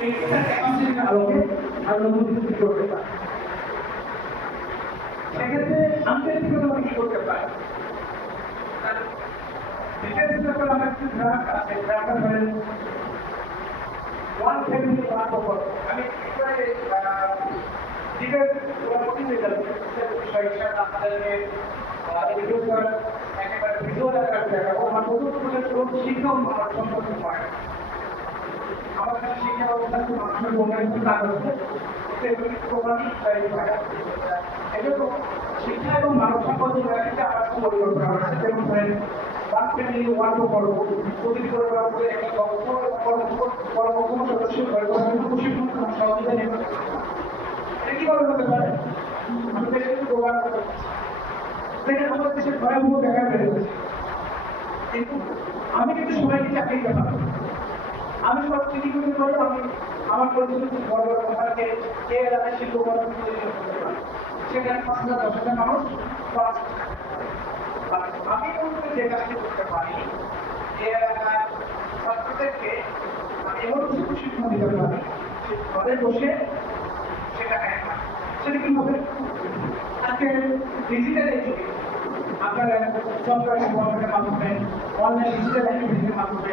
সেই কাউন্সিলিং আলোকে অনুভূতি তৈরি করতে পারি? সেক্ষেত্রে আমি ব্যক্তিগত কি করতে পারি? আমি ডিটেলস প্রতিদিন বিষয় হিসাবে আপনাদেরকে এডুকেশন একেবারে ভিডিও দেখার সম্পর্কে হয়। শিক্ষা এবং সদস্য কীভাবে হতে পারে আমাদের দেশের দেখা বেড়ে আমি কিন্তু সবাইকে চাকরি পারব আমি সব চিঠি করতে পারি আমি আমার পরিচিত বড় বড় কোম্পানিকে কে এলাকায় শিল্প কর্ম সেখানে পাঁচ হাজার দশ হাজার মানুষ পাঁচ আমি কিন্তু যে কাজটি করতে পারি যে এলাকায় ছাত্রদেরকে এমন কিছু প্রশিক্ষণ দিতে পারি ঘরে বসে সেটা সেটা কি হবে? আজকে ডিজিটাল যুগে আপনারা সফটওয়্যার মাধ্যমে অনলাইন ডিজিটাল অ্যাক্টিভিটির মাধ্যমে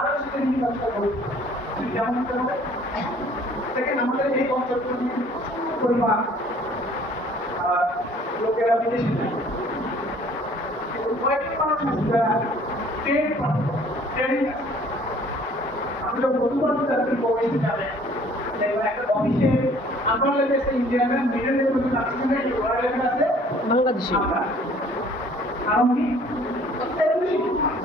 আমি আরও কিছু জিনিস ব্যবসা করি যেমন হতে হবে? দেখেন আমাদের এই অঞ্চলগুলো পরিমাণ লোকেরা বিদেশি যায়। কয়েকটি মানুষ আছে যারা ট্রেন ট্রেনিং আছে আমি যখন প্রথমবার চাকরি যাবে একটা অফিসে আমার লেগেছে ইন্ডিয়ান মিডল আছে বাংলাদেশি। কারণ কি প্রত্যেকটি শিক্ষক মানুষ।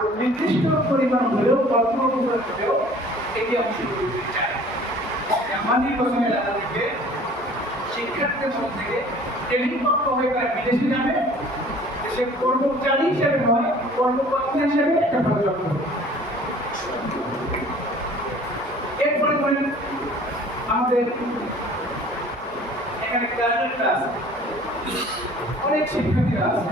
নির্দিষ্ট পরিমাণ হলেও অল্প হলেও করতে চাই এলাকা থেকে শিক্ষার্থীদের মধ্যে হয়ে দেশের কর্মচারী হিসেবে নয়, কর্মকর্তা হিসেবে একটা ভালো যত্ন এরপরে আমাদের এখানে গ্রাজুয়েটরা আছে অনেক শিক্ষার্থীরা আছে।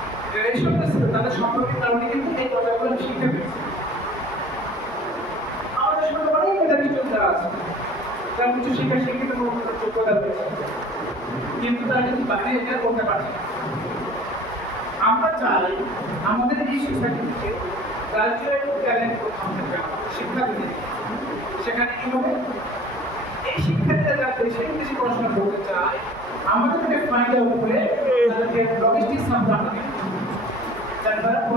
রিলেশনটা ছিল তাদের সম্পর্কের কারণে কিন্তু এই আমি শিখতে পেরেছি আমাদের সঙ্গে অনেক মেধাবী যোদ্ধারা আছে। যারা উচ্চ শিক্ষা শিক্ষিত যোগ্যতা রয়েছে কিন্তু তারা কিন্তু বাইরে এটা করতে পারছে আমরা চাই আমাদের এই সোসাইটিতে গ্রাজুয়েট ট্যালেন্ট প্রথম থেকে শিক্ষা দিতে। সেখানে কি হবে? এই শিক্ষার্থীরা যারা দেশে বিদেশে পড়াশোনা করতে চায় আমাদেরকে ফাইন্ড আউট করে তাদেরকে লজিস্টিক যার দ্বারা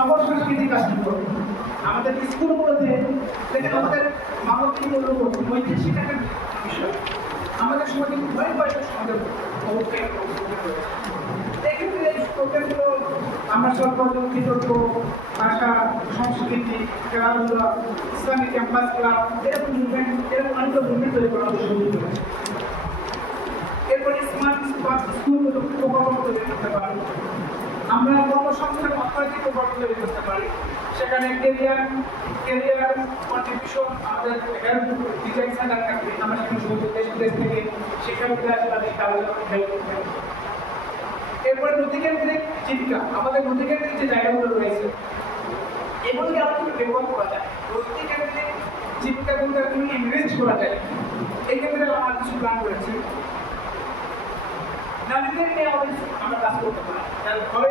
সবার সাংস্কৃতিক কাজ করব আমাদের স্কুলগুলোতে দেখেন আমাদের মূল্যবোধ নৈতিক শিক্ষার বিষয়। আমাদের সমাজে ভয় ভয় সমাজের অবস্থায় আমরা সর্বজন বিতর্ক ভাষা, সংস্কৃতি, খেলাধুলা ইসলামিক ক্যাম্পাস ক্লাব, এরকম মুভমেন্ট এরকম অনেক মুভমেন্ট তৈরি করা এরপরে স্মার্ট স্মার্ট স্কুল প্রকল্প তৈরি করতে পারি আমরা কর্মসংস্থান অর্থনৈতিক প্রকল্প তৈরি করতে পারি। সেখানে কেরিয়ার কেরিয়ার কন্ট্রিবিউশন আমাদের হেলথ ডিজাইন সেন্টার থাকবে আমরা সেখানে শুধু দেশ দেশ থেকে শিক্ষার্থীরা তাদের হেল্প। এরপরে নদীকেন্দ্রিক জীবিকা। আমাদের নদীকেন্দ্রিক যে জায়গাগুলো রয়েছে, এগুলোকে কিন্তু ডেভেলপ করা যায়। নদীকেন্দ্রিক জীবিকাগুলোকে তুমি ইনভেস্ট করা যায়। এই ক্ষেত্রে আমরা কিছু প্ল্যান করেছি। নারীদের নিয়ে আমাদের আমরা কাজ করতে পারি তার ঘরে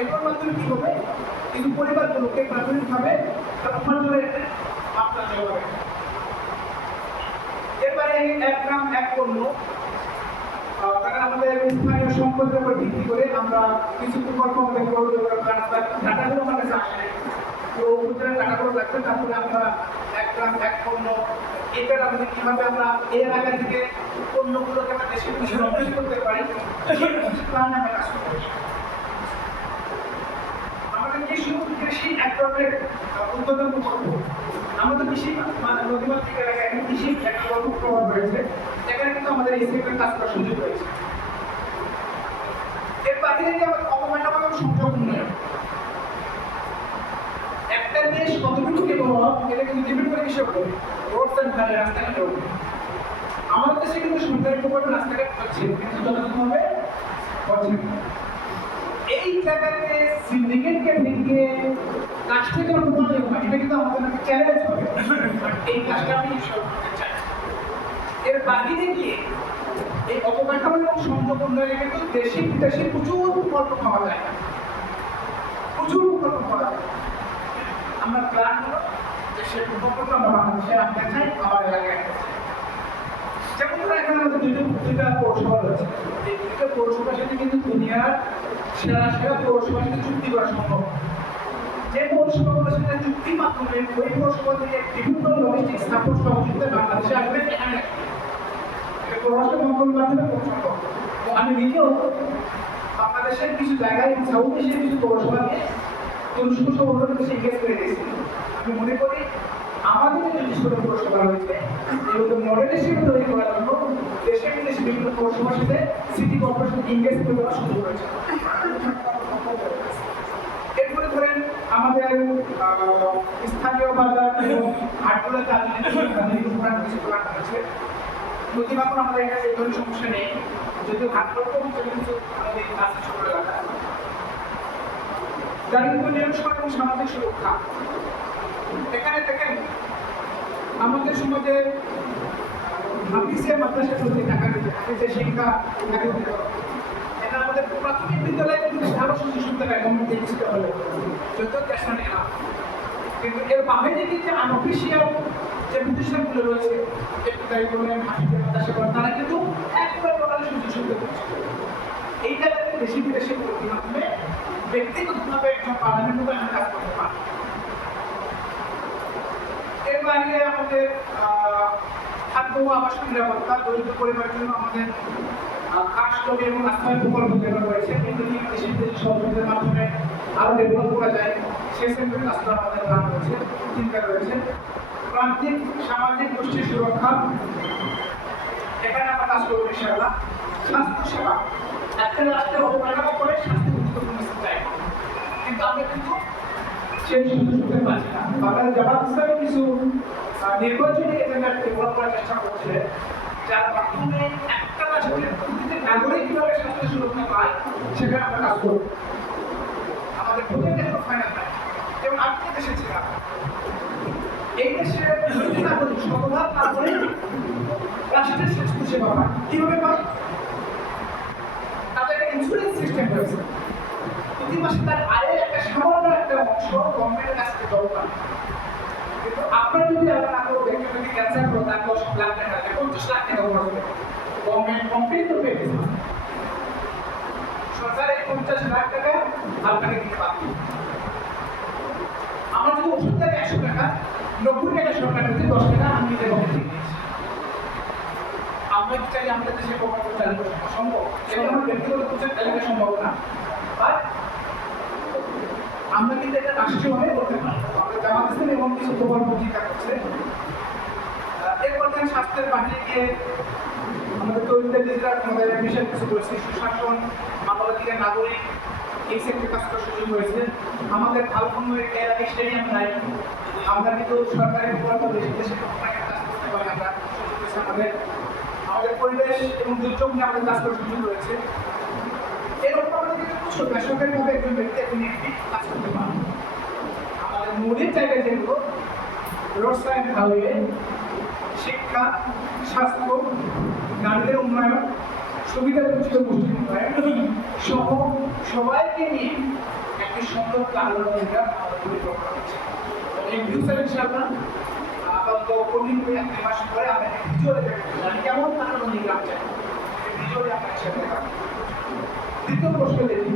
এগুলোর মাধ্যমে কি হবে কিছু পরিবারগুলোকে প্রাথমিকভাবে একটা মাত্রা দেওয়া হবে এরপরে এক গ্রাম, এক পণ্য। তারা আমাদের আমরা আমাদের করব ডাটাগুলো আমার কাছে টাকাগুলো আমরা এক গ্রাম, এক পণ্য। এটার আমাদের আমরা এই এলাকা থেকে পণ্যগুলোকে আমরা করতে পারি? আমাদের কৃষি কৃষি এক ধরনের আহ, উৎপাদন আমাদের কৃষি নদীমাতৃক এলাকায় কৃষি একটা গল্প প্রভাব রয়েছে এখানে কিন্তু আমাদের এই সেক্টরে কাজ করার সুযোগ রয়েছে। এর বাহিরে যে আমাদের অবকাঠামো সংযোগ উন্নয়ন একটা দেশ কতটুকু ডেভেলপ এটা কিন্তু ডিপেন্ড করে কিসের উপরে? রোডস এন্ড ভ্যালি রাস্তাঘাটের উপরে। আমাদের দেশে কিন্তু সরকারি প্রকল্প রাস্তাঘাট হচ্ছে কিন্তু যথাযথভাবে হচ্ছে এই জায়গাতে সিন্ডিকেটকে ভেঙে কাজটা যখন মনে হয়। এটা কিন্তু আমাদের একটা চ্যালেঞ্জ হবে। এই কাজটা আমি করতে চাই। এর বাহিরে গিয়ে এই অবকাঠামো এবং সংযোগ উন্নয়নে কিন্তু দেশি, বিদেশি প্রচুর প্রকল্প পাওয়া যায়। প্রচুর প্রকল্প পাওয়া যায়। আমরা প্ল্যান হলো যে সে প্রকল্পটা বাংলাদেশে আনতে চাই আমার এলাকায়। যেমন ধরো এখানে আমাদের দুটো পৌরসভা রয়েছে। এই দুটো পৌরসভার সাথে কিন্তু দুনিয়ার সেরা সেরা পৌরসভার সাথে চুক্তি করা সম্ভব। যে পৌরসভাগুলোর সাথে চুক্তির মাধ্যমে ওই পৌরসভা থেকে বিভিন্ন লজিস্টিক সাপোর্ট সহযোগিতা বাংলাদেশে আসবে এখানে। পররাষ্ট্র মন্ত্রণালয়ের মাধ্যমে খুব আমি নিজেও বাংলাদেশের কিছু জায়গায় সাউথ এশিয়ার কিছু পৌরসভাকে তুলসী সভাগুলোর কাছে ইংগেজ করে দিয়েছি আমি মনে করি আমাদের যে ছোট পৌরসভা রয়েছে এগুলো মডেল হিসেবে তৈরি করার জন্য দেশে বিদেশে বিভিন্ন পৌরসভার সাথে সিটি কর্পোরেশন ইংগেজ করে দেওয়ার সুযোগ রয়েছে। আমাদের স্থানীয় বাজার এবং কিছু আমাদের এখানে এই ধরনের সমস্যা নেই, যদিও হাটগুলো কম কিন্তু আমাদের এলাকা দারিদ্র নিরসন এবং সামাজিক সুরক্ষা। এখানে দেখেন, আমাদের সমাজে মাদ্রাসা চলতে টাকা দিতে শিক্ষা। এটা আমাদের প্রাথমিক বিদ্যালয়ে কিন্তু আরও সুযোগ সুবিধা পায় গভর্নমেন্ট থেকে হলে। যদিও ক্যাশ না কিন্তু এর বাহিরে যে আনঅফিসিয়াল যে প্রতিষ্ঠানগুলো রয়েছে, একটু দায়ী বলেন হাফিজের মাদ্রাসা বলেন তারা কিন্তু একবার টোটালি সুযোগ সুবিধা দিচ্ছে এই জায়গাতে বেশি বিদেশি মাধ্যমে ব্যক্তিগতভাবে একজন পার্লামেন্ট কাজ করতে পারে। এর বাইরে আমাদের খাদ্য ও আবাসন নিরাপত্তা দরিদ্র পরিবারের জন্য আমাদের আহ, খাস লবি এবং আশ্রয় প্রকল্প যেগুলো রয়েছে কিন্তু কি দেশি দেশি সহযোগিতার মাধ্যমে আরও ডেভেলপ করা যায়। সে সেক্টরে কাজটা আমাদের প্ল্যান রয়েছে চিন্তা রয়েছে। প্রান্তিক সামাজিক গোষ্ঠীর সুরক্ষা। এখানে আমরা কাজ করব ইনশাআল্লাহ। স্বাস্থ্য সেবা একটা রাষ্ট্রে অবকাঠামো করে স্বাস্থ্য গুরুত্বপূর্ণ চাই কিন্তু আমরা কিন্তু সেই সুযোগ পাচ্ছি না। বাংলাদেশ জামাত ইসলামী কিছু নির্বাচনী এজেন্ডা ডেভেলপ করার চেষ্টা করছে। যার মাধ্যমে একটা প্রতিটি নাগরিক কীভাবে স্বাস্থ্য সুরক্ষা পায়, সেখানে আমরা কাজ করব। আমাদের প্রত্যেকটা একটা ফাইনাল পাই যেমন যে দেশে ছিলাম এই দেশে প্রতিটি নাগরিক শতভাগ নাগরিক রাষ্ট্রের স্বাস্থ্য সেবা পায়। কীভাবে পায়? তাদের ইন্স্যুরেন্স সিস্টেম রয়েছে। প্রতি মাসে তার আয়ের একটা সামান্য একটা অংশ গভর্নমেন্টের কাছ দরকার কিন্তু আপনার যদি আপনার আপনার ব্যক্তি যদি ক্যান্সার হলো লাখ টাকা পঞ্চাশ লাখ টাকা গভর্নমেন্ট কমপ্লিট করবে সরকারের পঞ্চাশ লাখ টাকা আপনাকে পারবে আমার যদি ওষুধ একশো টাকা, নব্বই টাকা সরকার দিতে দশ টাকা, আমি নিজের পক্ষে আমরা কি চাই আমাদের দেশে প্রকল্প চালু সম্ভব? এটা আমার ব্যক্তিগত পর্যায়ে তালিকা সম্ভব না। বাট আমরা কিন্তু এটা রাষ্ট্রীয়ভাবে করতে পারি। আমাদের এবং কিছু প্রকল্প চিন্তা করছে এরপর থেকে স্বাস্থ্যের বাহিরে গিয়ে আমাদের তরুণদের নিজেরা আমাদের বিশেষ কিছু করেছে সুশাসন, মানবাধিকার, নাগরিক, এই সেক্টরে কাজ করার সুযোগ হয়েছে। আমাদের ভালভূমির এলাকায় স্টেডিয়াম নাই, আমরা কিন্তু সরকারের প্রকল্প দেশে কাজ আমাদের আমাদের পরিবেশ এবং দুর্যোগ নিয়ে আমাদের কাজ করার সুযোগ রয়েছে। এরকম আমাদের কিন্তু কিছু বেসরকারিভাবে একজন ব্যক্তি একটি কাজ করতে পারে মৌলিক জায়গায় যেগুলো রোড সাইড হাইওয়ে, শিক্ষা, স্বাস্থ্য নারীদের উন্নয়ন, সুবিধা বঞ্চিত গোষ্ঠী উন্নয়ন, সহ সবাইকে নিয়ে একটি সুন্দর আলোচনা আমাদের পরিকল্পনা আছে এই ফিউচার ইনশাআল্লাহ আপাতত কঠিন করে পরে আমরা ভিজুয়ালে জানি কেমন কারণ গ্রাম চাই ভিজুয়ালে আমরা সেটা দ্বিতীয় প্রশ্ন দেখি।